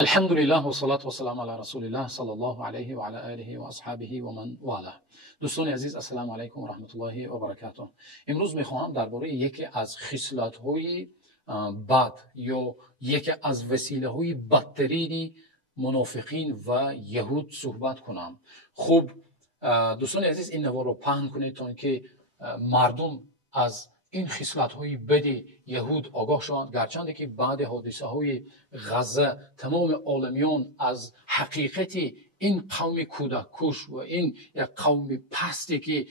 الحمد لله و صلات و سلام علی رسول الله صلی الله علیه و علی آله و اصحابه و من والاه. دوستان عزیز، السلام علیکم و رحمت الله و برکاته. امروز میخواهم درباره یکی از خصلت‌های بد یا یکی از وسیله‌های بدترین منافقین و یهود صحبت کنم. خب دوستان عزیز، این نوار رو پهن کنید تا اینکه مردم از این خصلت‌های بد یهود آگاه شوند، گرچند که بعد حادثه‌های غزه تمام عالمیان از حقیقت این قوم کودککش و این یک قوم پستی که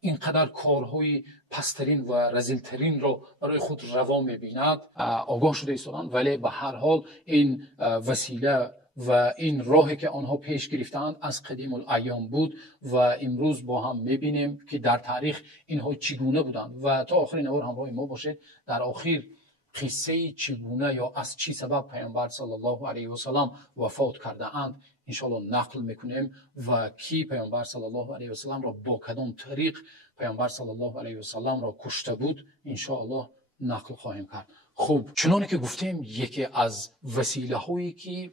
اینقدر کارهای پسترین و رذیلترین را برای خود روا می‌بیند آگاه شده ایستادند، ولی به هر حال این وسیله و این راهی که آنها پیش گرفتند از قدیم الایام بود و امروز با هم میبینیم که در تاریخ اینها چگونه بودند و تا آخر نوار همراه ما باشید. در آخر قصه چگونه یا از چی سبب پیامبر صلی الله علیه و سلم وفات کرده اند انشاءالله نقل میکنیم و کی پیامبر صلی الله علیه و سلم را با کدام طریق پیامبر صلی الله علیه و سلم را کشته بود انشاءالله نقل خواهیم کرد. خب چنانه که گفتیم یکی از وسیله هایی که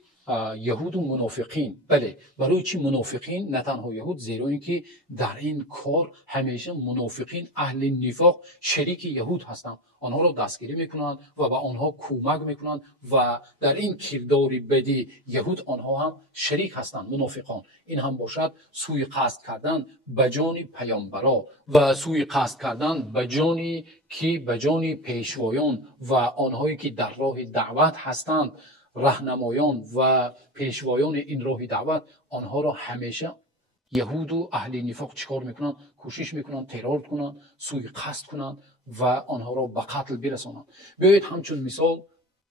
یهود و منافقین، بله برای چی منافقین؟ نه تنها یهود، زیرا اینکه در این کار همیشه منافقین اهل نفاق شریک یهود هستند، آنها را دستگیری میکنند و به آنها کمک میکنند و در این کردار بدی یهود آنها هم شریک هستند. منافقان این هم باشد سوی قصد کردن به جان پیامبرا و سوی قصد کردن به جانی که به جان پیشوایان و آنهایی که در راه دعوت هستند، راهنمایان و پیشوایان این راه دعوت. آنها را همیشه یهود و اهل نفاق چیکار میکنن؟ کوشش میکنن ترور کنن، سوی قصد کنن و آنها را به قتل برسانند. بیایید همچون مثال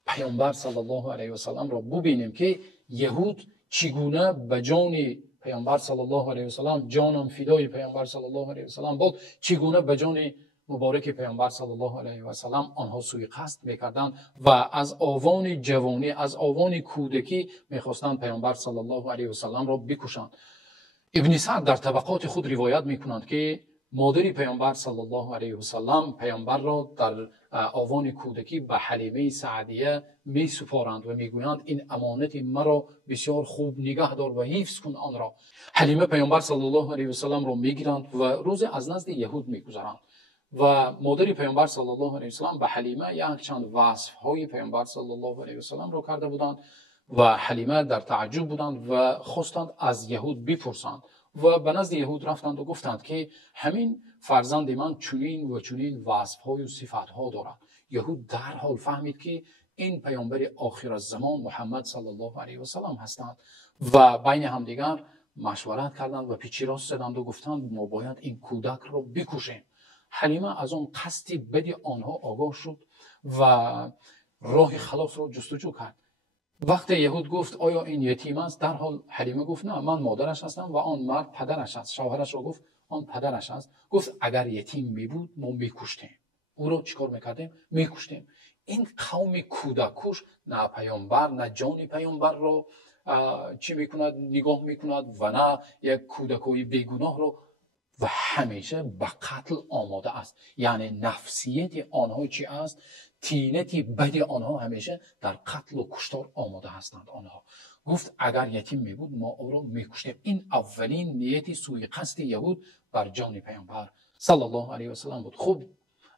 پیامبر صلی الله علیه و سلم را ببینیم که یهود چگونه به جان پیامبر صلی الله علیه و سلم، جانم فدای پیامبر صلی الله علیه و سلم بود، چگونه به جان مبارک پیامبر صلی الله علیه و سلم آنها سوی قصد میکردند و از آوان جوانی، از آوان کودکی میخواستند پیامبر صلی الله علیه و سلم را بکشند. ابن سعد در طبقات خود روایت میکنند که مادر پیامبر صلی الله علیه و سلم پیامبر را در آوان کودکی به حلیمه سعدیه می سپارند و میگویند این امانت مرا بسیار خوب نگه دار و حفظ کن آن را. حلیمه پیامبر صلی الله علیه و سلم را میگیرند و روز از نزد یهود میگذرند و مادر پیامبر صلی الله علیه و سلم به حلیمه یک چند وصف های پیامبر صلی الله علیه و سلم را کرده بودند و حلیمه در تعجب بودند و خواستند از یهود بپرسند و به نزد یهود رفتند و گفتند که همین فرزند من چنین و چنین وصف های و صفات ها دارد. یهود در حال فهمید که این پیامبر آخر الزمان محمد صلی الله علیه و سلم هستند و بین همدیگر مشورت کردند و پیچی راست زدند و گفتند ما باید این کودک را بکشیم. حلیمه از اون قصد بدی آنها آگاه شد و راه خلاص را جستجو کرد. وقتی یهود گفت آیا این یتیم است، در حال حلیمه گفت نه، من مادرش هستم و آن مرد پدرش است. شوهرش را گفت آن پدرش است. گفت اگر یتیم می بود ما میکشتیم، او را چیکار میکردیم؟ میکشتیم. این قوم کودککش نه پیامبر نه جان پیامبر را چی میکند؟ نگاه میکند و نه یک کودکوی بیگناه را و همیشه به قتل آماده است. یعنی نفسیت آنها چی است؟ تینتی بدی آنها همیشه در قتل و کشتار آماده هستند. آنها گفت اگر یتیم می بود ما او را میکشتیم. این اولین نیتی سوی قصد یهود بر جان پیامبر صلی الله علیه و سلم بود. خب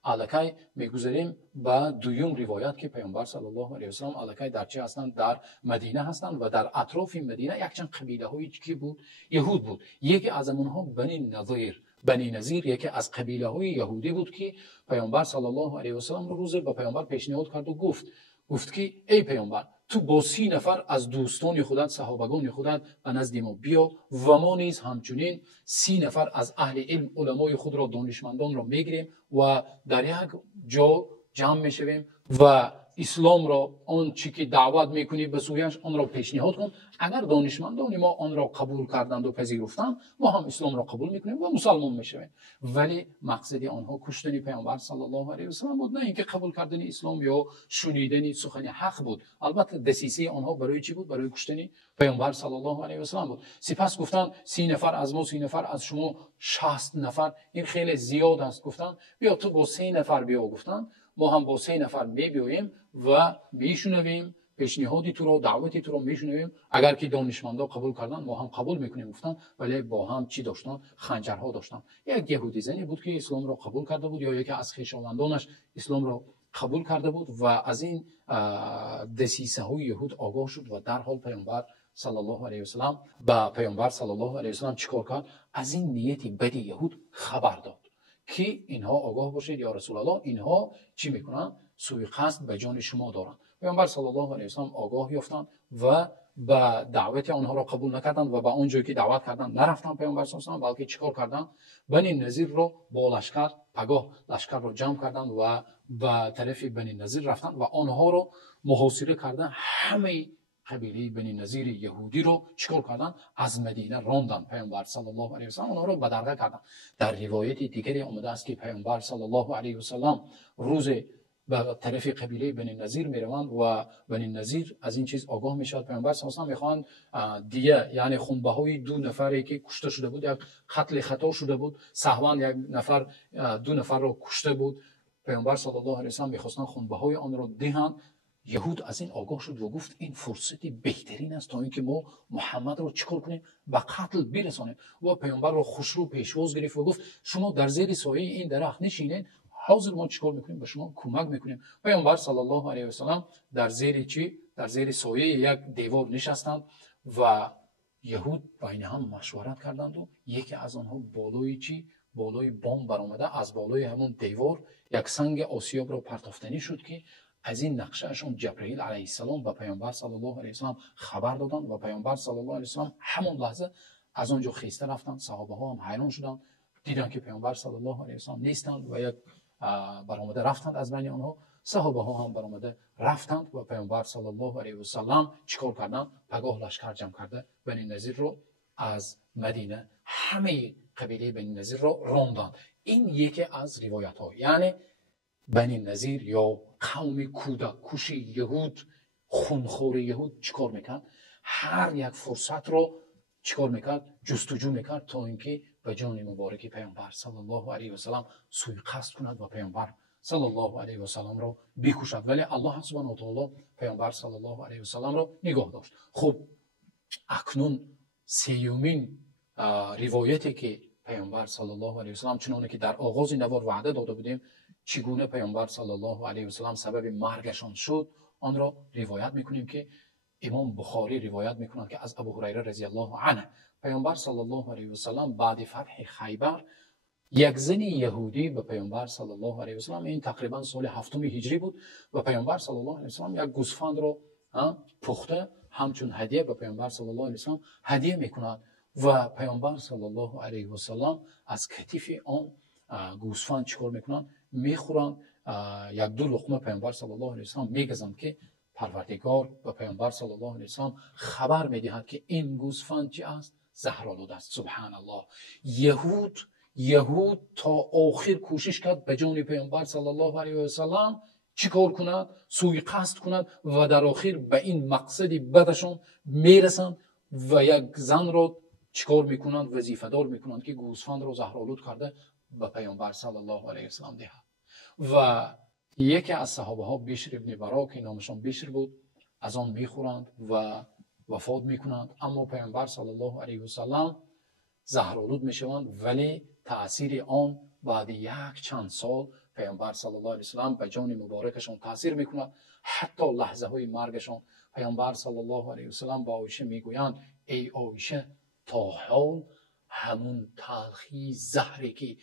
الکی میگذاریم به دویم روایت که پیامبر صلی الله علیه و سلم الکی در چه هستند؟ در مدینه هستند و در اطراف مدینه یک چند قبیله هایی که بود یهود بود. یکی از آنها بنی نظیر یکی از قبیله های یهودی بود که پیامبر صلی الله علیه و سلم روز به پیامبر پیشنهاد کرد و گفت که ای پیامبر تو با 30 نفر از دوستان خودت، صحابگان خودت به نزد ما بیا و ما نیز همچنین 30 نفر از اهل علم، علمای خود را، دانشمندان را میگیریم و در یک جا جمع میشویم و اسلام را آن چی که دعوت میکنی به سویش آن را پیشنهاد کن. اگر دانشمندان ما آن را قبول کردند و پذیرفتند ما هم اسلام را قبول میکنیم و مسلمان میشویم. ولی مقصد آنها کشتن پیامبر صلی الله علیه و سلم بود، نه اینکه قبول کردن اسلام یا شنیدن سخن حق بود. البته دسیسه آنها برای چی بود؟ برای کشتن پیامبر صلی الله علیه و سلم بود. سپس گفتند 30 نفر از ما، 30 نفر از شما، 60 نفر این خیلی زیاد است. گفتند بیا تو با 3 نفر بیا. گفتند ما هم با 3 نفر میبیاییم و میشنویم پیشنهادی تو رو، دعوتی تو رو میشنویم، اگر که دانشمندا قبول کردن ما هم قبول میکنیم گفتن، ولی با هم چی داشتن؟ خنجرها داشتن. یک یهودی زنی بود که اسلام رو قبول کرده بود، یا یکی از خویشاوندانش اسلام رو قبول کرده بود و از این دسیسه های یهود آگاه شد و در حال پیامبر صلی الله علیه و سلم با پیامبر صلی الله علیه و سلم چیکار کرد؟ از این نیتی بدی یهود خبر داد که اینها آگاه باشید یا رسول الله، اینها چی میکنن؟ سوء قصد به جان شما دارن. پیامبر صلی الله علیه و سلم آگاه یافتند و با دعوت آنها را قبول نکردند و با اون جایی که دعوت کردند نرفتند پیامبر صلی الله علیه و سلم، بلکه چیکار کردند؟ بنی نظیر رو با لشکر پگاه لشکر رو جمع کردند و به طرف بنی نظیر رفتند و آنها رو محاصره کردند. همه قبیله بنی نظیر یهودی رو چیکار کردن؟ از مدینه راندن. پیامبر صلی الله علیه و سلم اونها رو به درگاه کردن. در روایت دیگری آمده است که پیامبر صلی الله علیه و سلم روز به طرف قبیله بنی نظیر میروند و بنی نظیر از این چیز آگاه میشد. پیامبر صلی الله علیه و سلم میخوان دیه، یعنی خونبه های دو نفری که کشته شده بود، یک قتل خطا شده بود، سهوا یک نفر دو نفر رو کشته بود، پیامبر صلی الله علیه و سلم میخواستن خونبه های آن را دهند. یهود از این آگاه شد و گفت این فرصتی بهترین است تا اینکه ما محمد رو چیکار کنیم؟ به قتل برسانیم. و پیامبر رو خوشرو پیشواز گرفت و گفت شما در زیر سایه این درخت نشینید، حاضر ما چیکار میکنیم؟ به شما کمک میکنیم. پیامبر صلی الله علیه و سلم در زیر چی؟ در زیر سایه یک دیوار نشستند و یهود بین هم مشورت کردند و یکی از آنها بالای چی؟ بالای بام برآمده، از بالای همون دیوار یک سنگ آسیاب رو پرتافتنی شد که از این نقشهشون جبرئیل علیه السلام به پیامبر صلی الله علیه و سلم خبر دادن و پیامبر صلی الله علیه و سلم همون لحظه از اونجا خیسته رفتن. صحابه ها هم حیران شدن، دیدن که پیامبر صلی الله علیه و سلم نیستند و یک برآمده رفتند از بین آنها. صحابه ها هم برآمده رفتند و پیامبر صلی الله علیه و سلم چیکار کردن؟ پگاه لشکر جمع کرده بنی نظیر رو از مدینه، همه قبیله بنی نظیر رو راندند. این یکی از روایت ها. یعنی بنی نظیر یا قوم کودککش یهود، خونخور یهود چیکار میکرد؟ هر یک فرصت رو چیکار میکرد؟ جستجو میکرد تا اینکه به جان مبارک پیامبر صلی الله علیه و سلم سوء قصد کند و پیامبر صلی الله علیه و سلم رو بکشد. ولی الله سبحانه و تعالی پیامبر صلی الله علیه و سلم رو نگاه داشت. خب اکنون سیومین روایتی که پیامبر صلی الله علیه و سلم، چنانه که در آغاز نوار وعده داده بودیم چگونه پیامبر صلی الله علیه و سلم سبب مرگشان شد، آن را روایت میکنیم که امام بخاری روایت میکنند که از ابو هریره رضی الله عنه پیامبر صلی الله علیه و سلم بعد فتح خیبر یک زن یهودی به پیامبر صلی الله علیه و سلم، این تقریبا سال 7 هجری بود، و پیامبر صلی الله علیه و سلم یک گوسفند رو پخته همچون هدیه به پیامبر صلی الله علیه و سلم هدیه میکنند و پیامبر صلی الله علیه و سلم از کتف آن گوسفند چیکار میکنند؟ میخورند. یک دو لقمه پیامبر صلی الله علیه و سلم میگزند که پروردگار و پیامبر صلی الله علیه و سلم خبر میدهد که این گوسفند چی است؟ زهرآلود است. سبحان الله. یهود تا آخر کوشش کرد به جان پیامبر صلی الله علیه و سلم چیکار کند؟ سوء قصد کند و در آخر به این مقصد بدشون میرسند و یک زن رو چیکار میکنند؟ وظیفه دار میکنند که گوسفند رو زهرآلود کرده به پیامبر صلی الله علیه و سلم دهد. و یکی از صحابه ها بشر ابن برا که نامشان بشر بود، از آن میخورند و وفات میکنند. اما پیامبر صلی الله علیه و سلم زهرآلود میشوند، ولی تأثیر آن بعد یک چند سال پیامبر صلی الله علیه و سلم به جان مبارکشان تأثیر میکند. حتی لحظه های مرگشان پیامبر صلی الله علیه و سلم با عایشه میگویند ای عایشه، تا حال همون تلخی زهری که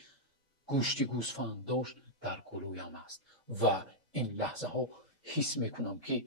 گوشت گوسفند داشت در گلویم است و این لحظه ها حس میکنم که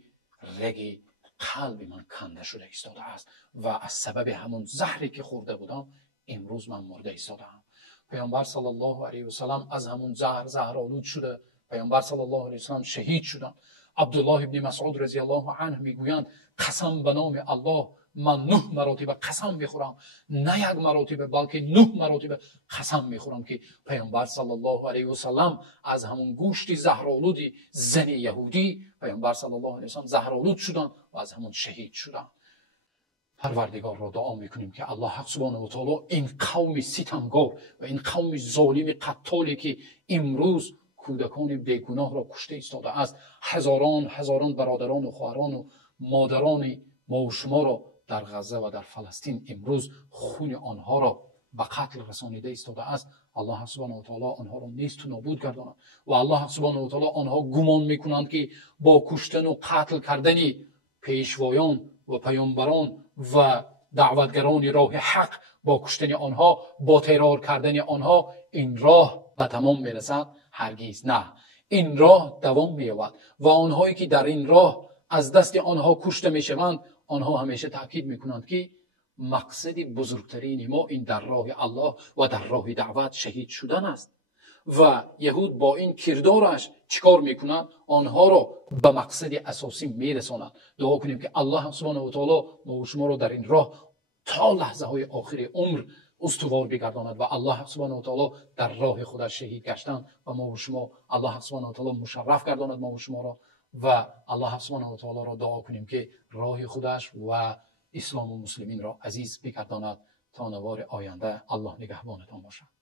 رگ قلب من کنده شده ایستاده است و از سبب همون زهری که خورده بودم امروز من مرده ایستادم. پیامبر صلی الله علیه و سلم از همون زهرآلود شده، پیامبر صلی الله علیه و سلم شهید شدند. عبدالله ابن مسعود رضی الله عنه میگویند قسم به نام الله، من 9 مراتب قسم میخورم، نه یک مراتب بلکه 9 مراتب قسم میخورم که پیامبر صلی الله علیه و سلم از همون گوشت زهرآلودی زن یهودی پیامبر صلی الله علیه و سلم زهرآلود شدند و از همون شهید شدند. پروردگار را دعا میکنیم که الله حق سبحانه و تعالی این قوم ستمگار و این قوم ظالم قتالی که امروز کودکان بیگناه را کشته ایستاده است، هزاران برادران و خواهران و مادران ما و شما را در غزه و در فلسطین امروز خون آنها را به قتل رسانیده ایستاده است، الله سبحانه و تعالی آنها را نیست و نابود گرداند و الله سبحانه و تعالی آنها گمان میکنند که با کشتن و قتل کردن پیشوایان و پیامبران و دعوتگران راه حق، با کشتن آنها، با ترور کردن آنها این راه به تمام میرسد. هرگز نه، این راه دوام می‌یابد و آنهایی که در این راه از دست آنها کشته میشوند، آنها همیشه تاکید میکنند که مقصد بزرگترین ما این در راه الله و در راه دعوت شهید شدن است. و یهود با این کردارش چیکار میکنند؟ آنها را به مقصد اساسی میرسانند. دعا کنیم که الله سبحانه و تعالی ما و شما را در این راه تا لحظه های آخر عمر استوار بگرداند و الله سبحانه و تعالی در راه خودش شهید گشتن و ما و شما الله سبحانه و تعالی مشرف گرداند ما و شما را و الله سبحانه و تعالی را دعا کنیم که راه خودش و اسلام و مسلمین را عزیز بگرداند تا نوار آینده. الله نگهبانتان باشد.